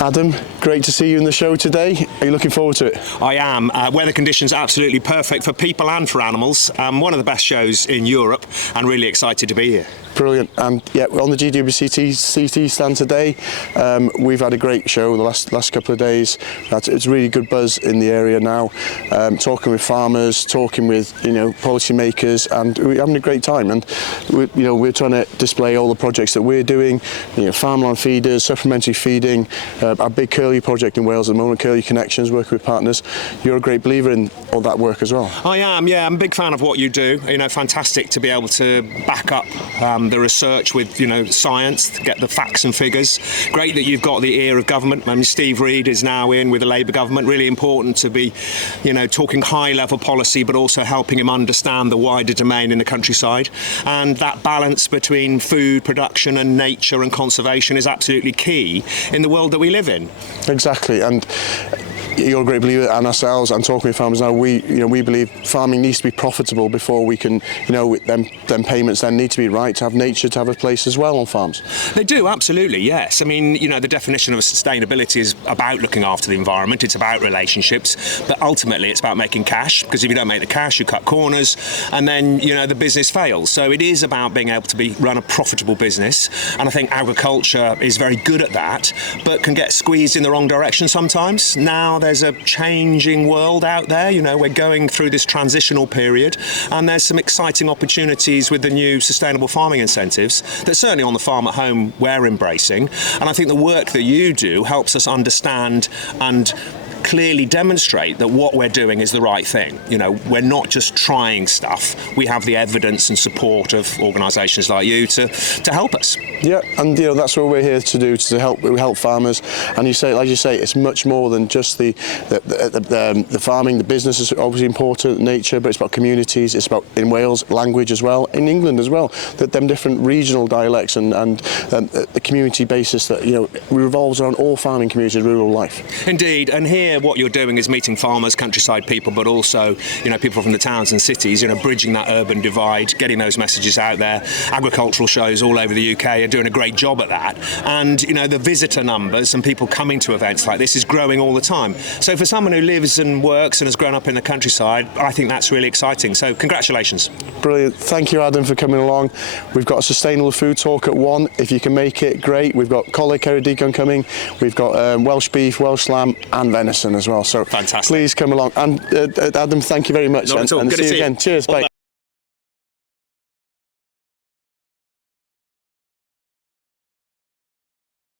Adam, great to see you in the show today. Are you looking forward to it? I am. Weather conditions absolutely perfect for people and for animals. One of the best shows in Europe, and really excited to be here. Brilliant. And yeah, we're on the GWCT stand today. We've had a great show the last couple of days. It's really good buzz in the area now. Talking with farmers, talking with policy makers, and we're having a great time. And we're trying to display all the projects that we're doing. Farmland feeders, supplementary feeding, our big curlew project in Wales at the moment, Curlew Connections, working with partners. You're a great believer in all that work as well. I am. Yeah, I'm a big fan of what you do. Fantastic to be able to back up the research with science, to get the facts and figures. Great that you've got the ear of government. Steve Reed is now in with the Labour government. Really important to be talking high level policy, but also helping him understand the wider domain in the countryside. And that balance between food production and nature and conservation is absolutely key in the world that we live in. Exactly. And you're a great believer, and ourselves, and talking with farmers now, we believe farming needs to be profitable before we can, them payments then need to be right to have nature to have a place as well on farms. They do, absolutely, yes. The definition of sustainability is about looking after the environment, it's about relationships, but ultimately it's about making cash, because if you don't make the cash, you cut corners, and then, the business fails. So it is about being able to run a profitable business, and I think agriculture is very good at that, but can get squeezed in the wrong direction sometimes. Now there's a changing world out there, we're going through this transitional period, and there's some exciting opportunities with the new sustainable farming incentives that certainly on the farm at home we're embracing, and I think the work that you do helps us understand and clearly demonstrate that what we're doing is the right thing. We're not just trying stuff. We have the evidence and support of organisations like you to help us. Yeah, and that's what we're here to do, to help farmers. And like you say, it's much more than just the farming. The business is obviously important, nature, but it's about communities. It's about, in Wales, language as well. In England as well, that them different regional dialects and the community basis that revolves around all farming communities, rural life. Indeed, and here what you're doing is meeting farmers, countryside people, but also people from the towns and cities, bridging that urban divide, getting those messages out there. Agricultural shows all over the UK are doing a great job at that, and the visitor numbers and people coming to events like this is growing all the time. So for someone who lives and works and has grown up in the countryside, I think that's really exciting. So congratulations. Brilliant. Thank you, Adam, for coming along. We've got a sustainable food talk at 1. If you can make it, great. We've got Coleg Ceredigion coming. We've got Welsh beef, Welsh lamb, and venison as well. So fantastic. Please come along. And Adam, thank you very much. Not at all. And Good see to you see you again. Cheers. Bye.